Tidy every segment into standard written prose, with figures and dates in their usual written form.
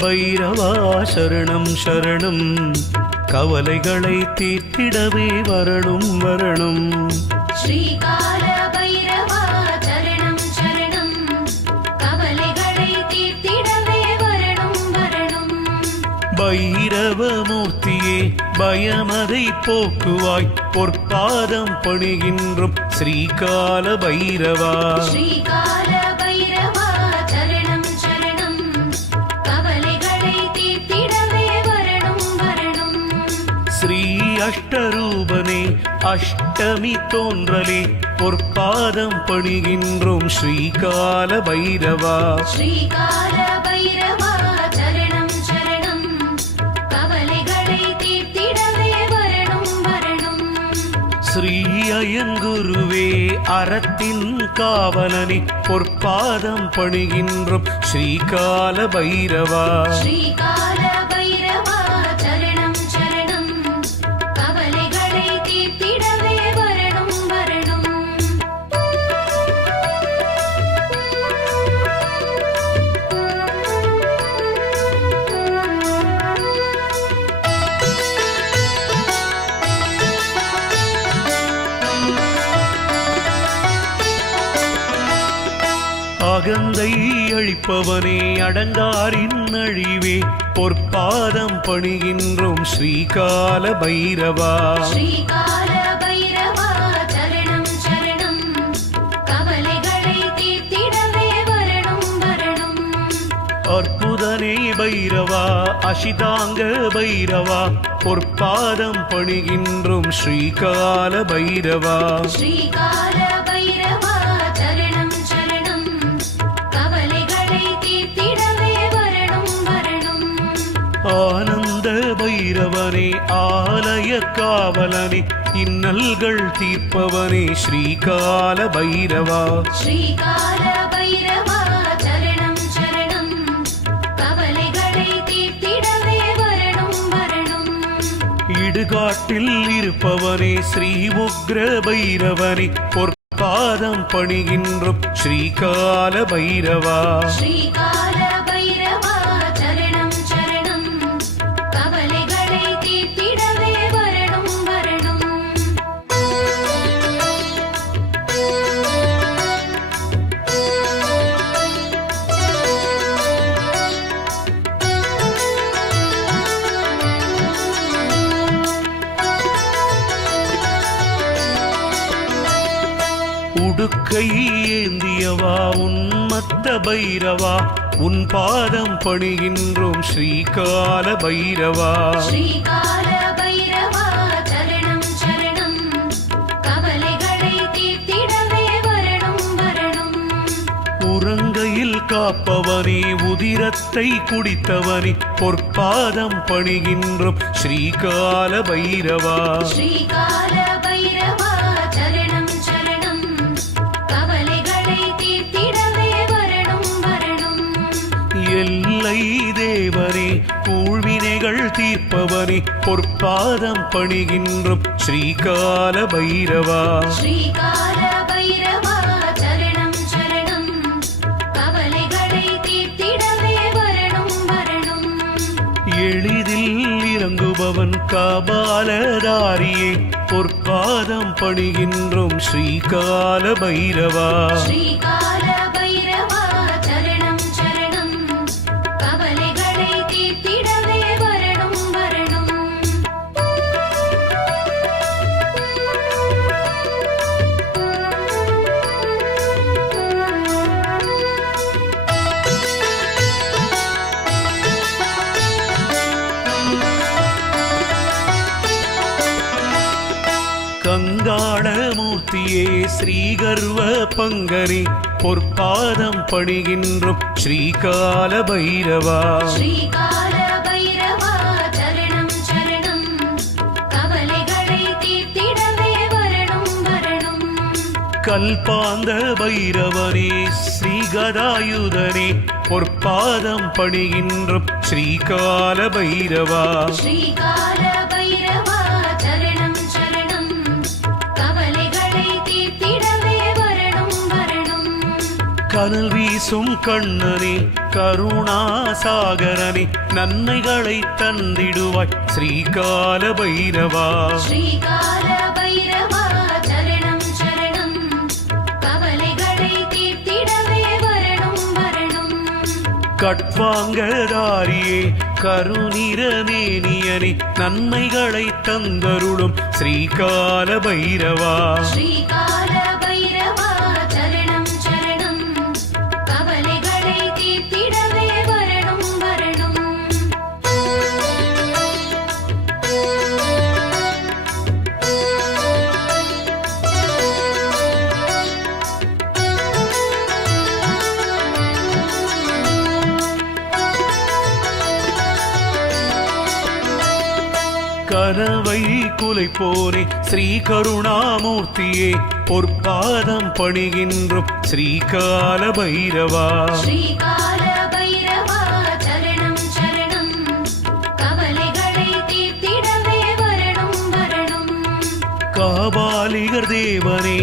பைரவா சரணம் சரணம், கவலைகளை தீர்த்திடவே வரணும் வரணும். ஸ்ரீகால பைரவா சரணம் சரணம், கவலைகளை தீர்த்திடவே வரணும் வரணும். பைரவமூர்த்தியே பயமதை போக்குவாய், பொற்பாதம் பணிகின்றும் ஸ்ரீகால பைரவா. ஸ்ரீகால பைரவா சரணம் சரணம், கவலைகளை தீர்த்திடவே வரணும் வரணும். ஸ்ரீ அஷ்டரூபனே அஷ்டமி தோன்றலே, பொற்பாதம் பணிகின்றோம் ஸ்ரீகால பைரவா. ஸ்ரீகால பைரவா சரணம் சரணம், கவலைகளை தீர்த்திடவே வரணும் வரணும். ஸ்ரீ அயங்குருவே அறத்தின் காவலனே, பொற்பாதம் பணிகின்றோம் ஸ்ரீகால பைரவா. ஸ்ரீகால பைரவா சரணம் சரணம், கவலைகளை தீர்த்திடவே வரணும் வரணும். அகந்தை அழிப்பவனே அடங்காரின் அழிவே, பொற்பாதம் பணிகின்றோம் ஸ்ரீகால பைரவா. ஸ்ரீகால பைரவா சரணம் சரணம், கவலைகளை தீர்த்திடவே வரணும் வரணும். அற்புதனே பைரவா அசிதாங்க பைரவா, பொற்பாதம் பணிகின்றோம் ஸ்ரீகால பைரவா. ஸ்ரீகால பைரவா சரணம் சரணம், கவலைகளை தீர்த்திடவே வரணும் வரணும். ஆனந்த பைரவனே ஆலய காவலனே, இன்னல்கள் தீர்ப்பவனே ஸ்ரீகால பைரவா. ஸ்ரீகால பைரவா சரணம் சரணம், கவலைகளை தீர்த்திடவே வரணும் வரணும். இடுகாட்டில் இருப்பவனே ஸ்ரீ உக்ர பைரவனே, பொற்பாதம் பணிகின்றோம் ஸ்ரீகால பைரவா. ஸ்ரீகால பைரவா சரணம் சரணம், கவலைகளை தீர்த்திடவே வரணும் வரணும். உடுக்கை ஏந்தியவா உன்மத்த பைரவா, உன் பாதம் பணிகின்றோம் ஸ்ரீகால பைரவா. ஸ்ரீகால பைரவா சரணம் சரணம், கவலைகளை தீர்த்திடவே வரணும் வரணும். உறங்கையில் காப்பவனே உதிரத்தை குடித்தவனே, பொற்பாதம் பணிகின்றோம் ஸ்ரீகால பைரவா. ஸ்ரீகால பைரவா சரணம் சரணம், கவலைகளை தீர்த்திடவே வரணும் வரணும். எல்லை தேவனே ஊழ்வினைகள் தீர்ப்பவனே, பொற்பாதம் பணிகின்றோம் ஸ்ரீகால பைரவா. ஸ்ரீகால பைரவா சரணம் சரணம், கவலைகளை தீர்த்திடவே வரணும் வரணும். எளிதில் இறங்குபவன் காபாலதாரியே, பொற்பாதம் பணிகின்றோம் ஸ்ரீகால பைரவா. ஸ்ரீகால பைரவா சரணம் சரணம், கவலைகளை தீர்த்திடவே வரணும் வரணும். கங்காளமூர்த்தியே ஸ்ரீகர்வ பங்கனே, பொற்பாதம் பணிகின்றோம் ஸ்ரீகால பைரவா. ஸ்ரீகால பைரவா சரணம் சரணம், கவலைகளை தீர்த்திடவே வரணும் வரணும். கல்பாந்த பைரவனே ஸ்ரீகதாயுதனே, பொற்பாதம் பணிகின்றோம் ஸ்ரீகால பைரவா. ஸ்ரீகால பைரவா சரணம் சரணம், கவலைகளை தீர்த்திடவே வரணும் வரணும். கனல் வீசும் கண்ணனே கருணாசாகரனே நன்மைகளை தந்திடுவாய் ஸ்ரீகால பைரவா. ஸ்ரீகால பைரவா சரணம் சரணம், கவலைகளை தீர்த்திடவே வரணும் வரணும். கட்வாங்கதாரியே கருநிறமேனியனே நன்மைகளை தந்தருளும் ஸ்ரீகால பைரவா. ஸ்ரீகால பைரவா சரணம் சரணம், கவலைகளை தீர்த்திடவே வரணும் வரணும். கனவை குலைப்போரே ஸ்ரீ கருணாமூர்த்தியே பொற்பாதம் பணிகின்றும் ஸ்ரீகால பைரவா. ஸ்ரீகால பைரவா சரணம் சரணம், கவலைகளை தீர்த்திடவே வரணும் வரணும். காபாலிகர் தேவனே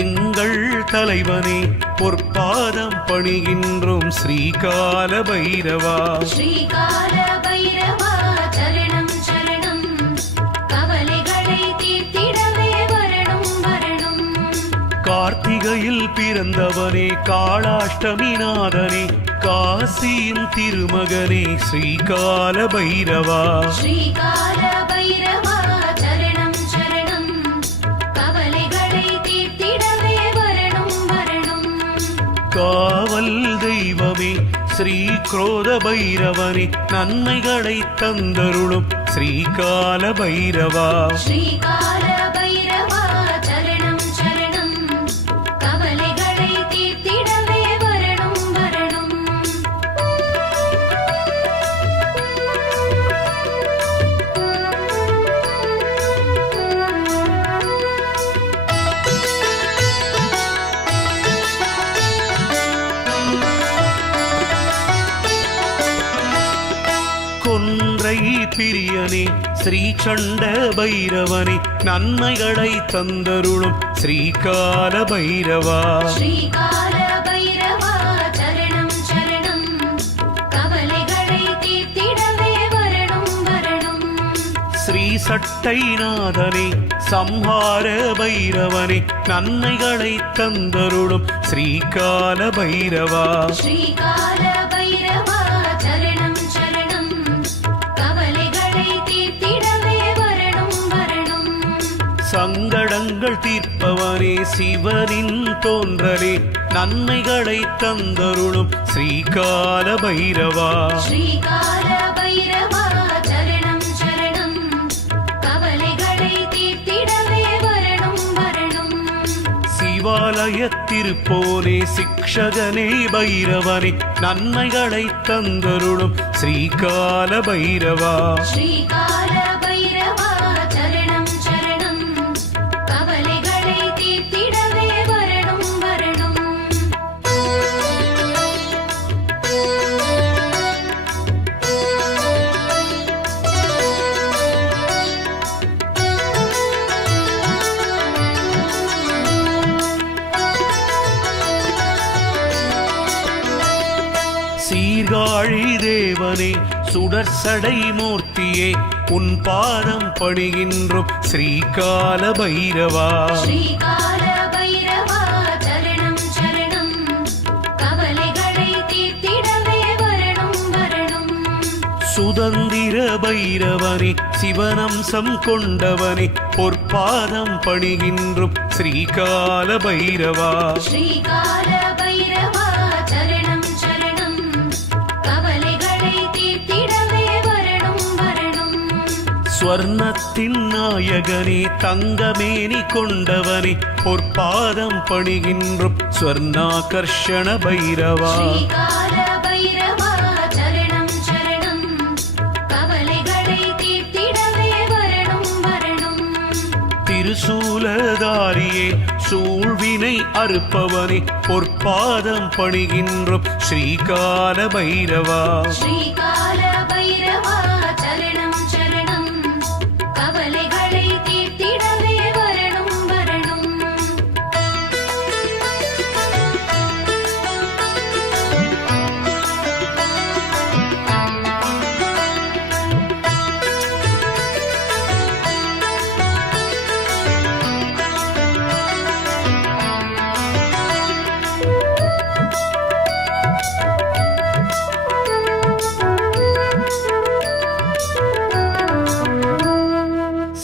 எங்கள் தலைவனே பொற்பாதம் பணிகின்றும் ஸ்ரீகால பைரவா. ஸ்ரீகால பைரவா சரணம் சரணம், கவலைகளை தீர்த்திடவே வரணும் வரணும். கார்த்திகையில் பிறந்தவனே காளாஷ்டமிநாதனே காசியின் திருமகனே ஸ்ரீகால பைரவா. ஸ்ரீகால பைரவா சரணம் சரணம், கவலைகளை தீர்த்திடவே வரணும் வரணும். காவல் தெய்வமே ஸ்ரீ குரோத பைரவனே நன்மைகளை தந்தருளும் ஸ்ரீகால பைரவா. ஸ்ரீகால பைரவா சரணம் சரணம், கவலைகளை தீர்த்திடவே வரணும் வரணும். கொன்றை பிரியனே ஸ்ரீ சண்ட பைரவனே நன்மைகளை தந்தருளும் ஸ்ரீகால பைரவா. ஸ்ரீகால பைரவா சரணம் சரணம், கவலைகளை தீர்த்திடவே வரணும் வரணும். ஸ்ரீ சட்டைநாதனே சம்ஹார பைரவனே நன்மைகளை தந்தருளும் ஸ்ரீகால பைரவா. ஸ்ரீகால பைரவா சரணம் சரணம், கவலைகளை தீர்த்திடவே வரணும் வரணும். சங்கடங்கள் தீர்ப்பவனே சிவனின் தோன்றலே நன்மைகளை தந்தருளும் ஸ்ரீகால பைரவா. ஸ்ரீகால பைரவா சரணம் சரணம், கவலைகளை தீர்த்திடவே வரணும் வரணும். சிவாலயத்திருப்போனே சிக்ஷகனே பைரவனே நன்மைகளை தந்தருளும் ஸ்ரீகால பைரவா. ஸ்ரீகால பைரவா சரணம் சரணம், கவலைகளை தீர்த்திடவே வரணும் வரணும். சீர்காழி தேவனே சுடர்சடை மூர்த்தியே உன் பாதம் பணிகின்றும் ஸ்ரீகால பைரவா. ஸ்ரீகால பைரவா சரணம் சரணம், கவலைகளை தீர்த்திடவே வரணும் வரணும். சுதந்திர பைரவனே சிவனம்சம் கொண்டவனே பொற்பாதம் பணிகின்றும் ஸ்ரீகால பைரவா. ஸ்ரீகால பைரவா சரணம் சரணம், கவலைகளை தீர்த்திடவே வரணும் வரணும். ஸ்வர்ணத்தின் நாயகனே தங்கமேனி கொண்டவனே பொற்பாதம் பணிகின்றும் ஸ்வர்ணாகர்ஷண பைரவா. ஸ்ரீகால பைரவா சரணம் சரணம், கவலைகளை தீர்த்திடவே வரணும் வரணும். திருசூலதாரியே சூழ்வினை அறுப்பவனே பொற்பாதம் பணிகின்றும் ஸ்ரீகால பைரவா. ஸ்ரீகால பைரவா சரணம் சரணம், கவலைகளை தீர்த்திடவே வரணும் வரணும்.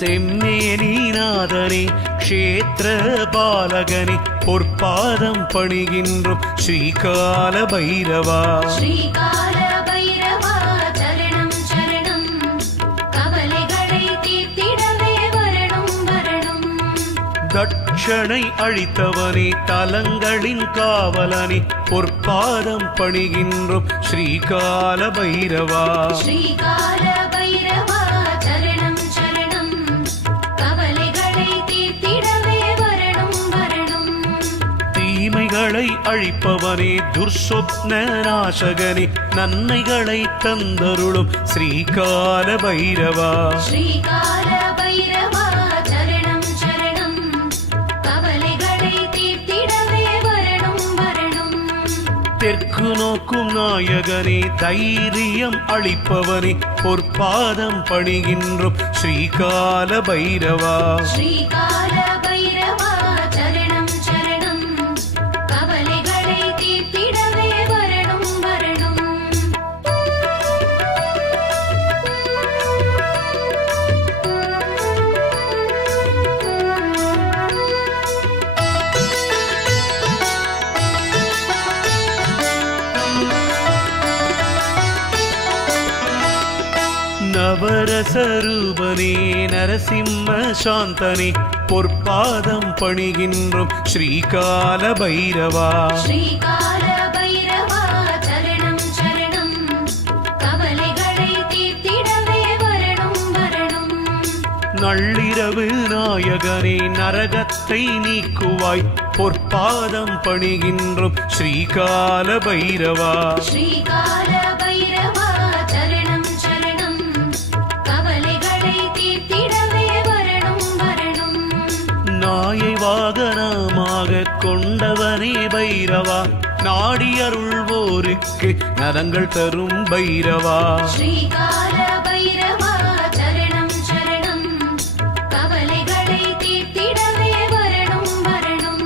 செம்மேனிநாதனே க்ஷேத்திர பாலகனே பொற்பாதம் பணிகின்றோம் ஸ்ரீகால பைரவா ஸ்ரீகால பைரவா சரணம் சரணம் கவலைகளை தீர்த்திடவே வரணும் வரணும் தட்சணை அழித்தவனே தலங்களின் காவலனே பொற்பாதம் பணிகின்றோம் ஸ்ரீகால பைரவா ஸ்ரீகால பைரவா சரணம் சரணம் கவலைகளை தீர்த்திடவே வரணும் வரணும் தீமைகளை அழிப்பவனே துர்சொப்ன நாசகனே நன்மைகளை தந்தருளும் ஸ்ரீகால பைரவா ஸ்ரீகால பைரவா சரணம் சரணம் கவலைகளை தீர்த்திடவே வரணும் வரணும் தெற்கு நோக்கும் நாயகனே தைரியம் அளிப்பவனே பொற்பாதம் பணிகின்றோம் ஸ்ரீகால பைரவா ஸ்ரீகால பைரவா சரணம் சரணம் கவலைகளை தீர்த்திடவே வரணும் வரணும் நவரசரூபனே நரசிம்ம சாந்தனே பொற்பாதம் பணிகின்றோம் ஸ்ரீகால பைரவா ஸ்ரீகால பைரவா சரணம் சரணம் கவலைகளை தீர்த்திடவே வரணும் வரணும் நள்ளிரவு நாயகனே நரகத்தை நீக்குவாய் பொற்பாதம் பணிகின்றோம் ஸ்ரீகால பைரவா ஸ்ரீகால பைரவா சரணம் சரணம் கவலைகளை தீர்த்திடவே வரணும் வரணும் நாயை வாகனமாக கொண்டவனே பைரவா நாடி அருள்வோருக்கு நலங்கள் தரும் பைரவா ஸ்ரீகால பைரவா சரணம் சரணம் கவலைகளை தீர்த்திடவே வரணும் வரணும்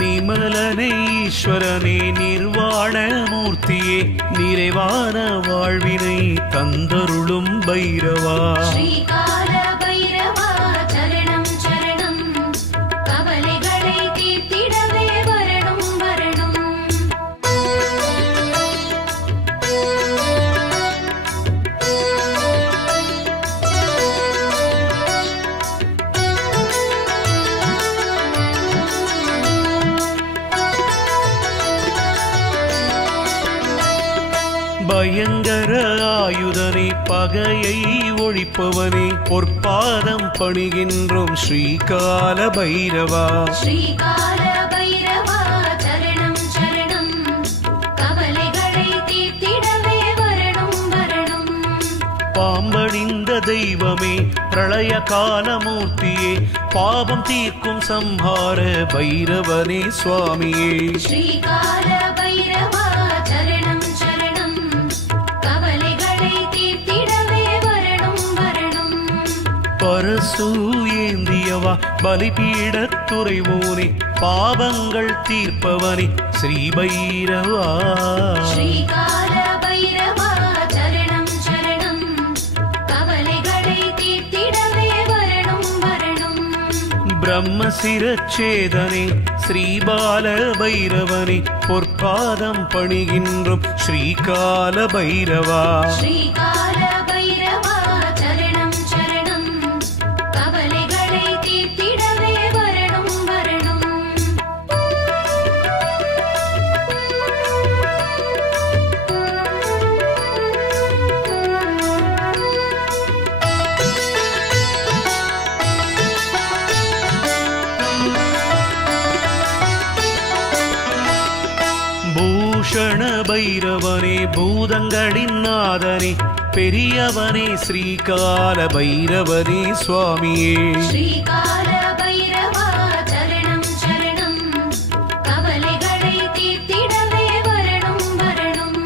நிமலனே ஈஸ்வரனே நிர்வாண மூர்த்தியே நிறைவான வாழ்வினை தந்தருளும் பைரவா ஸ்ரீகால பைரவா சரணம் சரணம் கவலைகளை தீர்த்திடவே வரணும் வரணும் பயங்கர ஆயுதனே பகையை ஒழிப்பவனே பொற்பாதம் பணிகின்றோம் ஸ்ரீகால பைரவா ஸ்ரீகால பைரவா சரணம் சரணம் கவலைகளை தீர்த்திடவே வரணும் வரணும் பாம்பணிந்த தெய்வமே பிரளய காலமூர்த்தியே பாவம் தீர்க்கும் சம்ஹார பைரவனே சுவாமியே ஸ்ரீகால பைரவா சரணம் சரணம் கவலைகளை தீர்த்திடவே வரணும் வரணும் பரசு ஏந்தியவா பலிபீடத் துறைவோனே பாவங்கள் தீர்ப்பவனே ஸ்ரீபைரவா ஸ்ரீகால பைரவா சரணம் சரணம் கவலைகளை தீர்த்திடவே வரணும் வரணும் பிரம்மசிரச்சேதனே ஸ்ரீபால பைரவனே பொற்பாதம் பணிகின்றோம் ஸ்ரீகால பைரவா ஸ்ரீகால பைரவா சரணம் சரணம் கவலைகளை தீர்த்திடவே வரணும் வரணும் பூஷண பைரவனே பூதங்களின் நாதனே பெரியவனே ஸ்ரீகால பைரவனே சுவாமியே ஸ்ரீகால பைரவா சரணம் சரணம் கவலைகளை தீர்த்திடவே வரணும் வரணும்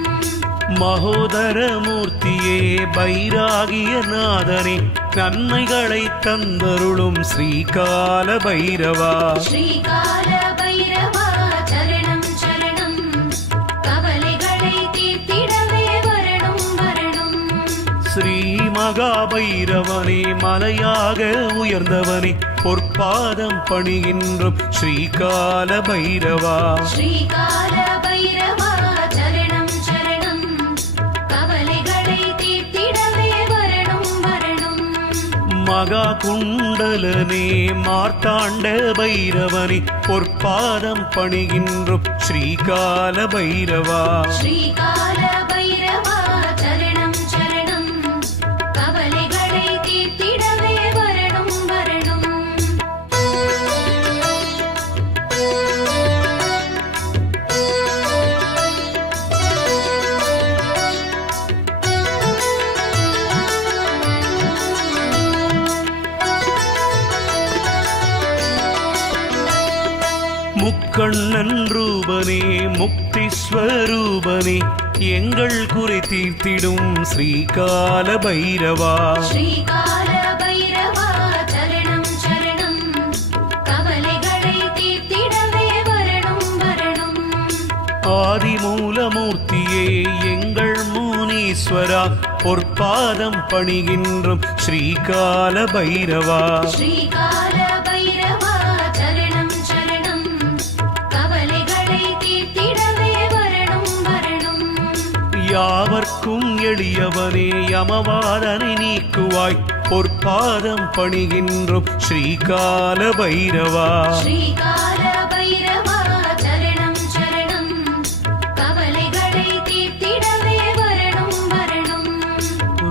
மகோதர மூர்த்தியே பைராகிய நாதனே நன்மைகளை தந்தருளும் ஸ்ரீகால பைரவா ஸ்ரீகால பைரவா சரணம் சரணம் கவலைகளை தீர்த்திடவே வரணும் வரணும் ஸ்ரீ மகாபைரவனே மலையாக உயர்ந்தவனே பொற்பாதம் பணிகின்றோம் ஸ்ரீகால பைரவா ஸ்ரீகால பைரவா சரணம் சரணம் கவலைகளை தீர்த்திடவே வரணும் வரணும் மகா குண்டலனே மார்த்தாண்ட பைரவனே பொற்பாதம் பணிகின்றோம் ஸ்ரீகால பைரவா ஸ்ரீகால பைரவா சரணம் சரணம் கவலைகளை தீர்த்திடவே வரணும் வரணும் முக்கண்ணன் ரூபனே முக்தி ஸ்வரூபனே எங்கள் குறை தீர்த்திடும் ஸ்ரீகால பைரவா ஸ்ரீகால பைரவா சரணம் சரணம் கவலைகளை தீர்த்திடவே வரணும் வரணும் ஆதிமூலமூர்த்தியே எங்கள் முனீஸ்வரா பொற்பாதம் பணிகின்றோம் ஸ்ரீகால பைரவா ஸ்ரீகால பைரவா சரணம் சரணம் கவலைகளை தீர்த்திடவே வரணும் வரணும் யாவர்க்கும் எளியவனே யமவாதனை நீக்குவாய் பொற்பாதம் பணிகின்றோம் ஸ்ரீகால பைரவா ஸ்ரீகால பைரவா சரணம் சரணம் கவலைகளை தீர்த்திடவே வரணும் வரணும்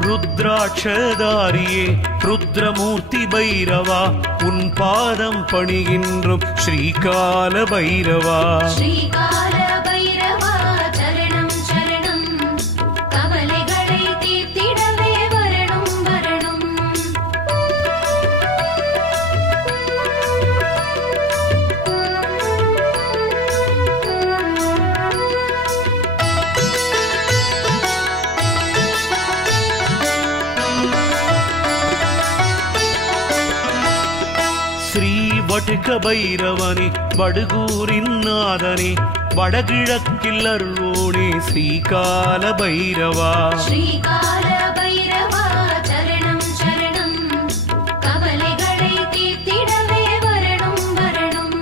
ருத்ராட்சதாரியே ருத்ரமூர்த்தி பைரவா உன் பாதம் பணிகின்றோம் ஸ்ரீகால பைரவா ஸ்ரீகால பைரவா சரணம் சரணம் கவலைகளை தீர்த்திடவே வரணும் வரணும் ஸ்ரீ வடுக பைரவனே வடுகூரின் நாதனே வடகிழக்கில் அருள்வோனே ஸ்ரீகால பைரவா ஸ்ரீகால பைரவா சரணம் சரணம் கவலைகளை தீர்த்திடவே வரணும் வரணும்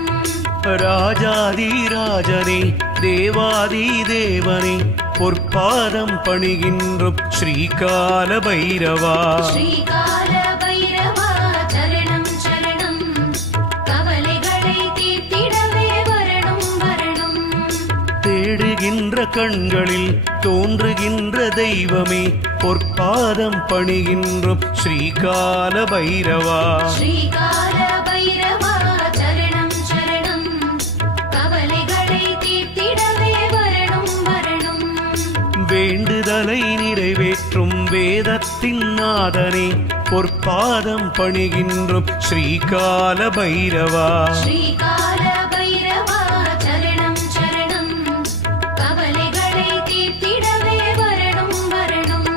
ராஜாதி ராஜனே தேவாதி தேவனே பொற்பாதம் பணிகின்றோம் ஸ்ரீகால பைரவா ஸ்ரீகால பைரவா சரணம் சரணம் கவலைகளை தீர்த்திடவே வரணும் வரணும் தேடுகின்ற கண்களில் தோன்றுகின்ற தெய்வமே பொற்பாதம் பணிகின்றோம் ஸ்ரீகால பைரவா ஸ்ரீகால பைரவா சரணம் சரணம் கவலைகளை தீர்த்திடவே வரணும் வரணும் வேண்டுதலை நிறைவேற்றும் வேதத்தின் நாதனே பொற்பாதம் பணிகின்றோம் ஸ்ரீகால பைரவா ஸ்ரீகால பைரவா சரணம் சரணம் கவலைகளை தீர்த்திடவே வரணும் வரணும்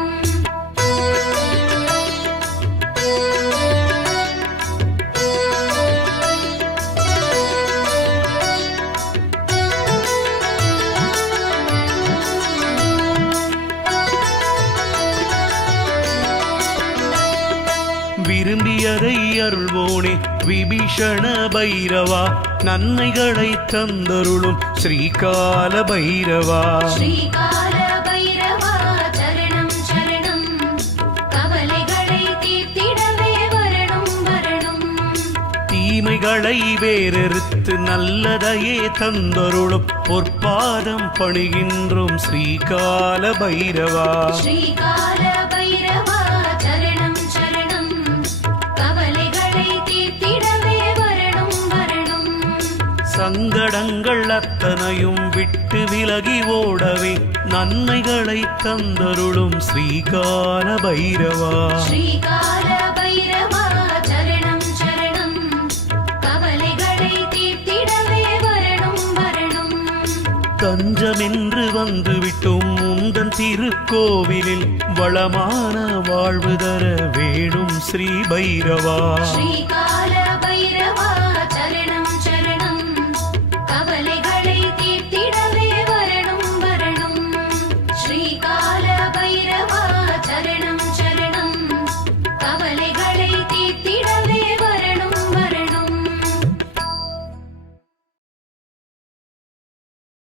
விரும்பியதை அருள்வோனே விபீஷண பைரவா நன்மைகளை தந்தருளும் ஸ்ரீகால பைரவா ஸ்ரீகால பைரவா சரணம் சரணம் கவலைகளை தீர்த்திடவே வரணும் வரணும் தீமைகளை வேறெடுத்து நல்லதையே தந்தருளும் பொற்பாதம் பணிகின்றோம் ஸ்ரீகால பைரவா ஸ்ரீகால பைரவா சரணம் சரணம் கவலைகளை தீர்த்திடவே வரணும் வரணும் சங்கடங்கள் அத்தனையும் விட்டு விலகி ஓடவே நன்மைகளை தந்தருளும் ஸ்ரீகால பைரவா ஸ்ரீகால பைரவா சரணம் சரணம் கவலைகளை தீர்த்திடவே வரணும் வரணும் தஞ்சமென்று வந்துவிட்டோம் உந்தன் திருக்கோவிலில் வளமான வாழ்வு தர வேணும் ஸ்ரீ பைரவா ஸ்ரீகால பைரவா